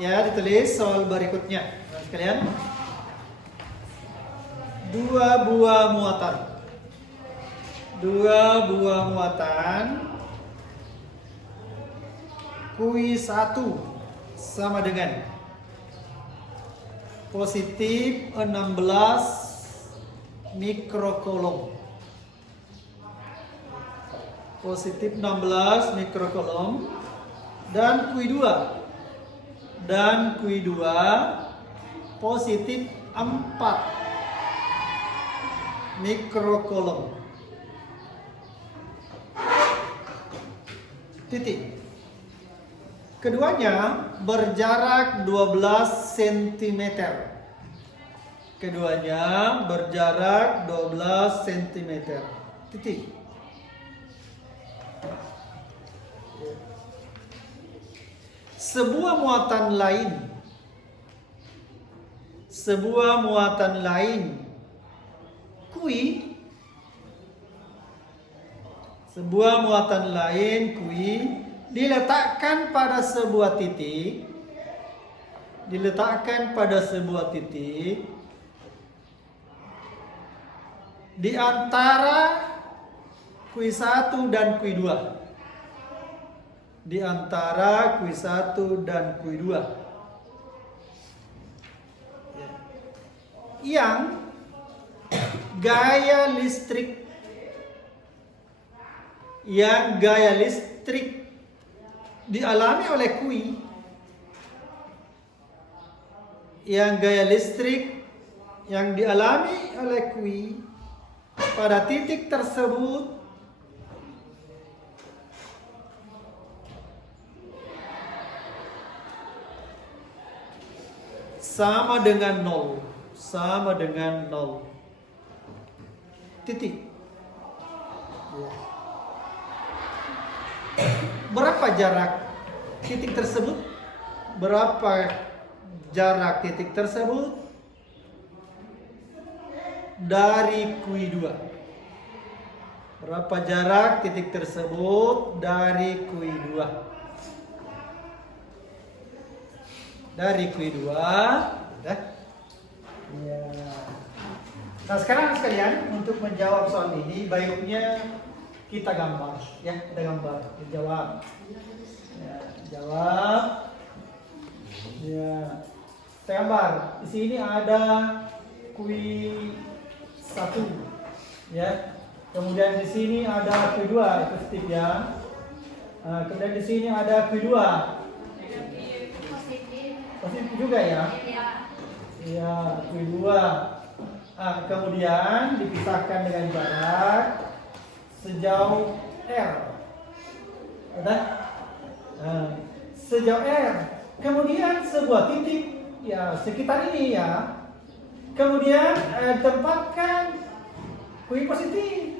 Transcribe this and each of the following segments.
Ya, ditulis soal berikutnya. Nah, sekalian. Dua buah muatan. Dua buah muatan. Kui 1 sama dengan positif 16 mikrokolom. Positif 16 mikrokolom. Dan kui 2. Dan kui 2 positif 4 mikrokolom. Titik. Keduanya berjarak 12 cm. Keduanya berjarak 12 cm. Titik. Sebuah muatan lain kui diletakkan pada sebuah titik di antara kui 1 dan kui 2. Di antara kui 1 dan kui 2. Yang gaya listrik dialami oleh kui, pada titik tersebut sama dengan 0. Titik. Berapa jarak titik tersebut? Dari kui 2? Berapa jarak titik tersebut dari kui 2? Dari kui 2. Udah. Ya. Nah, sekarang sekalian untuk menjawab soal ini baiknya kita gambar, ya, dijawab. Ya, jawab. Ya. Kita gambar. Di sini ada kui 1, ya. Kemudian di sini ada kui 2, itu stip ya. Kemudian di sini ada kui 2. Positif juga ya? Iya, kui 2. Kemudian dipisahkan dengan jarak sejauh R. Udah? Sejauh R. Kemudian sebuah titik ya sekitar ini ya. Kemudian tempatkan kui positif.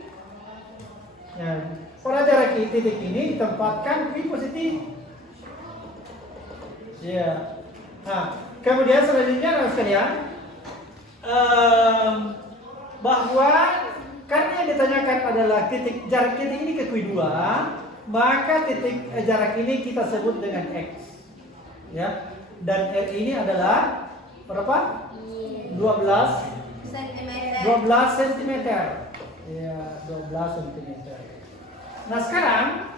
Ya, pada jarak titik ini tempatkan kui positif. Ya. Kemudian selanjutnya sekalian, bahwa karena yang ditanyakan adalah jarak titik ini ke kui 2, maka jarak ini kita sebut dengan X, ya. Dan R ini adalah berapa? 12 cm. Ya, 12 cm. Nah, sekarang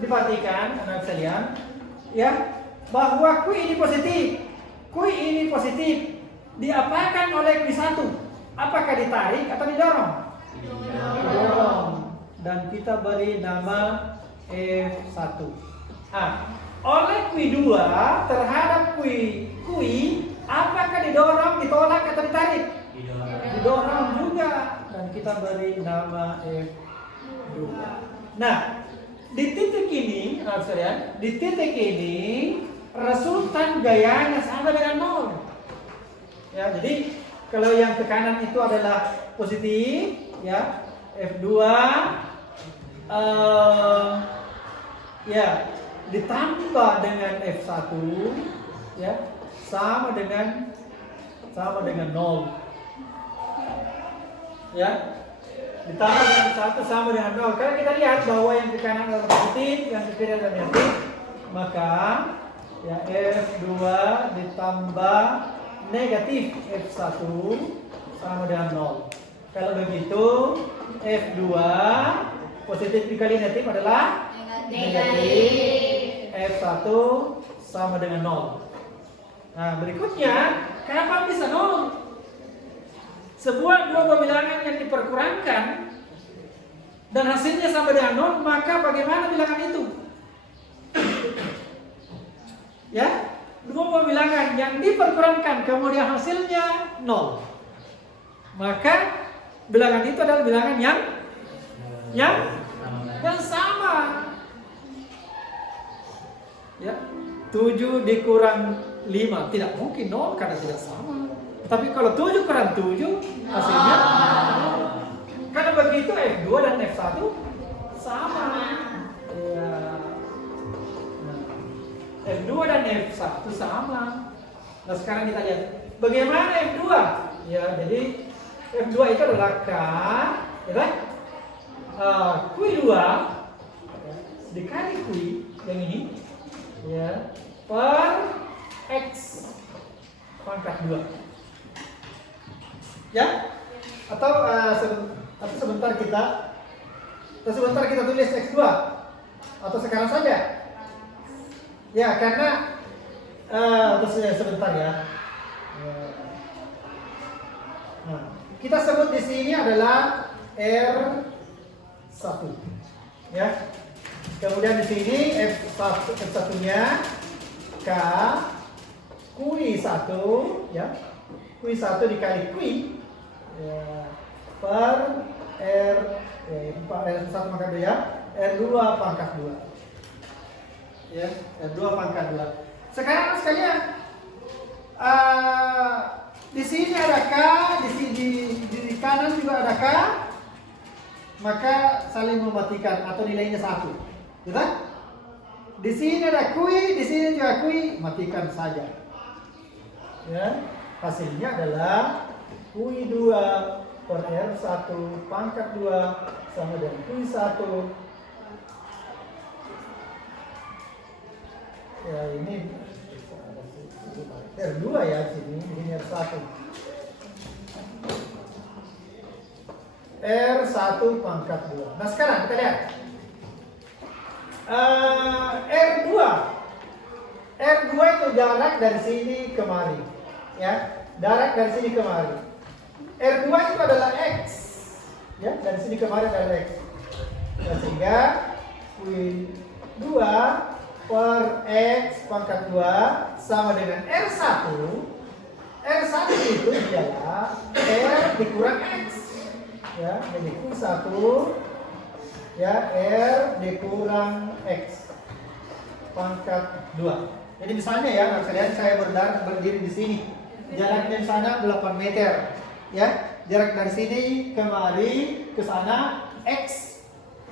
diperhatikan anak sekalian, ya, bahwa kui ini positif diapakan oleh kui 1? Apakah ditarik atau didorong? Didorong. Dan kita beri nama F1. Oleh kui 2 terhadap kui apakah didorong, ditolak atau ditarik? Didorong juga, dan kita beri nama F2. Nah, di titik ini, resultan gayanya sama dengan 0. Ya, jadi kalau yang ke kanan itu adalah positif, ya, F2, ya, ditambah dengan F1, ya, sama dengan 0. Ya, ditambah dengan 1 sama dengan 0. Karena kita lihat bahwa yang ke kanan adalah positif, yang ke kiri adalah negatif, maka Ya, F2 ditambah negatif F1 sama dengan 0. Kalau begitu F2 positif dikali negatif adalah negatif. F1 sama dengan 0. Nah, berikutnya, kenapa bisa 0? Sebuah dua bilangan yang diperkurangkan dan hasilnya sama dengan 0, maka bagaimana bilangan itu? Ya, dua bilangan yang diperkurangkan kemudian hasilnya 0. Maka bilangan itu adalah bilangan yang sama. Ya, 7 dikurang 5 tidak mungkin 0 karena tidak sama. Tapi kalau 7 kurang 7 hasilnya 0. Karena begitu F2 dan F1 sama. Ya. Nah, F2 dan F1 sama. Nah, sekarang kita lihat bagaimana F2. Ya, jadi F2 itu adalah K, ya kan? Kui 2 dikali kui yang ini, ya, per X pangkat 2. Ya? Atau sebentar kita tulis X2 atau sekarang saja. Ya, karena terus sebentar ya. Nah, kita sebut di sini adalah R1. Ya. Kemudian di sini F1-nya K kui 1, ya. Kui 1 dikali kui, ya, per R1 pangkat 2, ya. R2 pangkat 2. Ya, R2 pangkat 2. Sekarang sekalian di sini ada K, di sini di kanan juga ada K, maka saling mematikan atau nilainya 1, gitu? Di sini ada kui, di sini juga kui, matikan saja. Ya, hasilnya adalah kui 2 per R1 pangkat 2 sama dengan kui 1. Ya, ini R2 ya, ini R1. R1 pangkat 2. Nah, sekarang kita lihat R2 itu jarak dari sini kemari, ya, jarak dari sini kemari. R2 itu adalah X, ya, dari sini kemari adalah X. Nah, sehingga kui 2 per X pangkat 2 sama dengan R1. R1 itu adalah R dikurang X, ya, jadi kui 1, ya, R dikurang X pangkat 2. Jadi misalnya ya, kalian saya berdiri di sini, jaraknya di sana 8 meter, ya, jarak dari sini kemari ke sana X,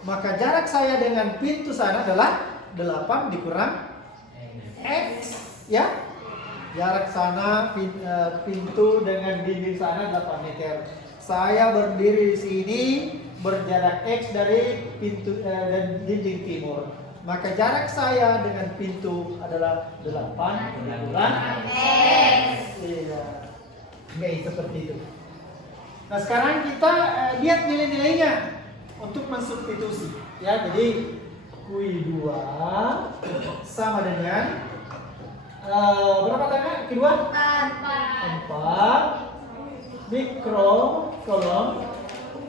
maka jarak saya dengan pintu sana adalah 8 dikurang X, ya, jarak sana pintu dengan dinding sana 8 meter. Saya berdiri di sini berjarak X dari pintu dan dinding timur, maka jarak saya dengan pintu adalah 8 dikurang X. Iya, baik, seperti itu. Nah, sekarang kita lihat nilai-nilainya untuk mensubstitusi, ya. Jadi kui 2 sama dengan berapa tanya? Kedua? 4 mikrokolom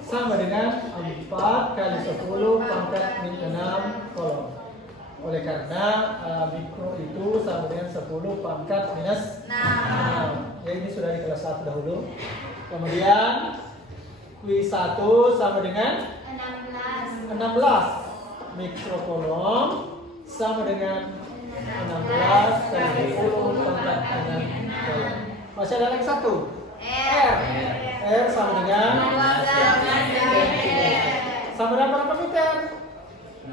sama dengan 4 kali 10 pangkat min 6 kolom. Oleh karena mikro itu sama dengan 10 pangkat minus 6. Ya, ini sudah di kelas 1 dahulu. Kemudian kui 1 sama dengan 16 mikrokolom sama dengan 16 kali 10 pangkat dengan kolom. Masih ada lagi satu, R sama dengan sama dengan berapa meter?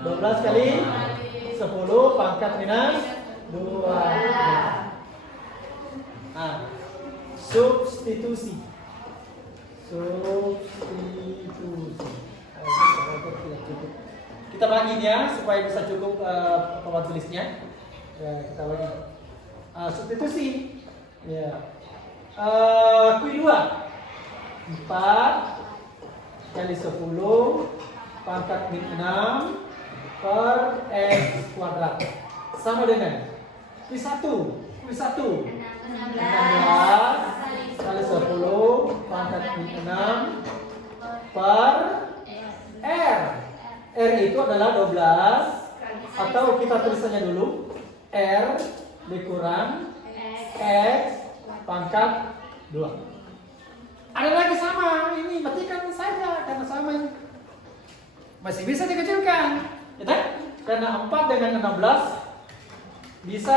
12 kali 10 pangkat minus 2. Nah, substitusi. Kita bagi ya supaya bisa cukup papan tulisnya. Ya, kita bagi. Substitusi. Ya. Kui 2. 4 kali 10 pangkat min 6 per x kuadrat sama dengan kui 1 16 kali 10 pangkat min 6 per r. R itu adalah 12 atau kita tulisannya dulu r dikurang x pangkat 2. Ada lagi sama, ini matikan saja karena sama ini. Masih bisa dikecilkan, ya kan? Karena 4 dengan 16 bisa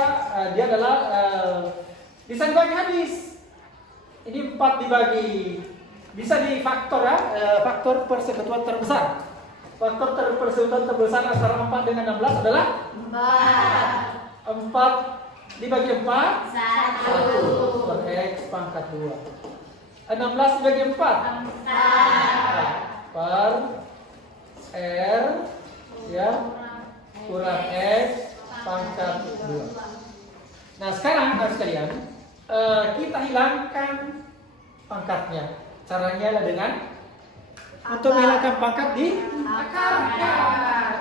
dia adalah bisa dibagi habis. Ini 4 dibagi bisa difaktor ya, faktor persekutuan terbesar. Faktor persekutuan terbesar antara 4 dengan 16 adalah 4 dibagi 4 1 per x pangkat 2. 16 dibagi 4 per r ya kurang x pangkat 2. Nah sekarang sekalian kita hilangkan pangkatnya. Caranya adalah dengan untuk menghilangkan pangkat di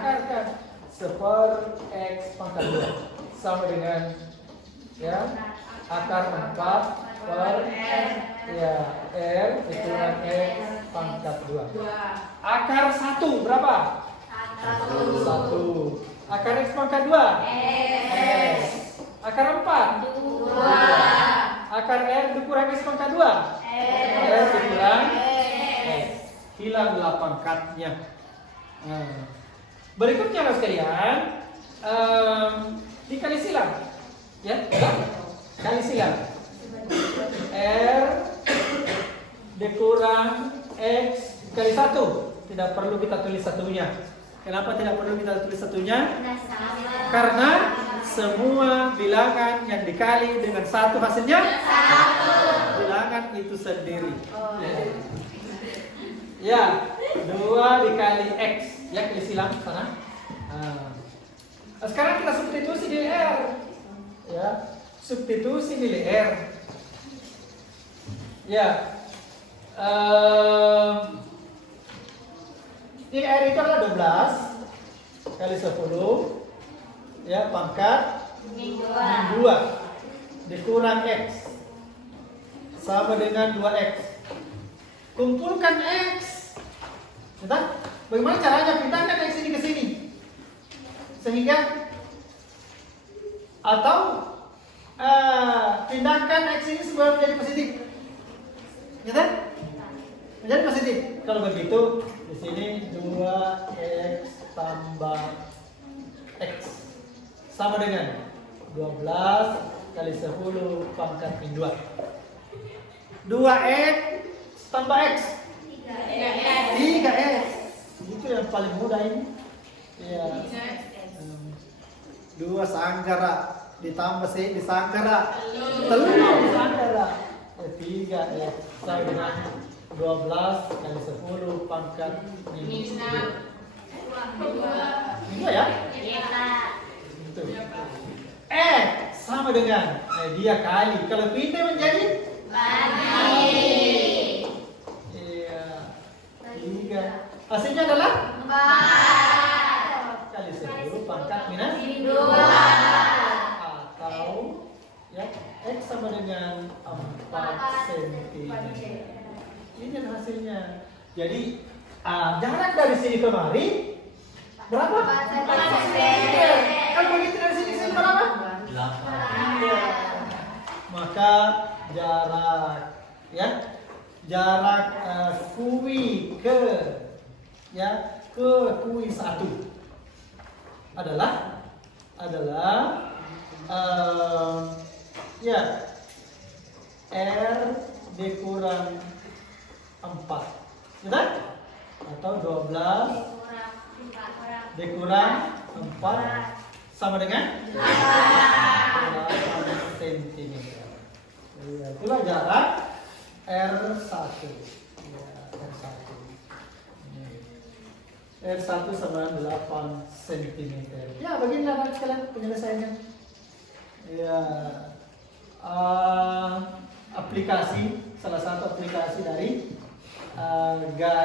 akarkan seper x pangkat 2 sama dengan ya akar 4 per ya r dikurang x pangkat 2. Akar 1 berapa? 1. Akar x pangkat 2 x. Akar 4 2. Akar r dikurang x pangkat 2 r dikurang x. Hilanglah pangkatnya. Berikutnya sekalian dikali silang ya, kali silang r dikurang x kali 1. Tidak perlu kita tulis satunya. Kenapa tidak perlu kita tulis satunya? Karena semua bilangan yang dikali dengan 1 hasilnya 1. Bilangan itu sendiri. Ya, 2 dikali x ya, kali silang sana. Sekarang kita substitusi nilai r. Ya, substitusi nilai r. Ya. Nilai r itu adalah 12 kali 10 ya pangkat min 2 dikurang x sama dengan 2x. Kumpulkan x. Entah, bagaimana caranya pindahkan x ini ke sini sehingga atau pindahkan x ini supaya menjadi positif. Ya kan? Menjadi positif. Kalau begitu di sini 2x tambah x sama dengan 12 kali 10 pangkat min 2. 2x tambah x 3x. Itu yang paling mudah ini. Ya. 2 sanggara ditambah di sanggara telur sanggara 3x sama dengan 12 kali 10 pangkat min 2 ya? Itu. Sama dengan dia kali. Kalau pindah menjadi bagi. Iya. 3. Hasilnya adalah 4 kali 10 pangkat minus 2. Atau ya x sama dengan 4 cm. Ini hasilnya. Jadi jarak dari sini kemari berapa? 4 cm. Kalau begitu dari sini ke sini berapa? 8. Maka jarak ya jarak kui ke kui 1 adalah ya r dikurang 4 ya atau 12 dikurang 4 sama dengan 8 cm. Ya, itulah jarak R1. Ya, R1 sama 8 cm. Ya, beginilah sekalian penyelesaiannya. Ya, aplikasi, salah satu aplikasi dari Gaia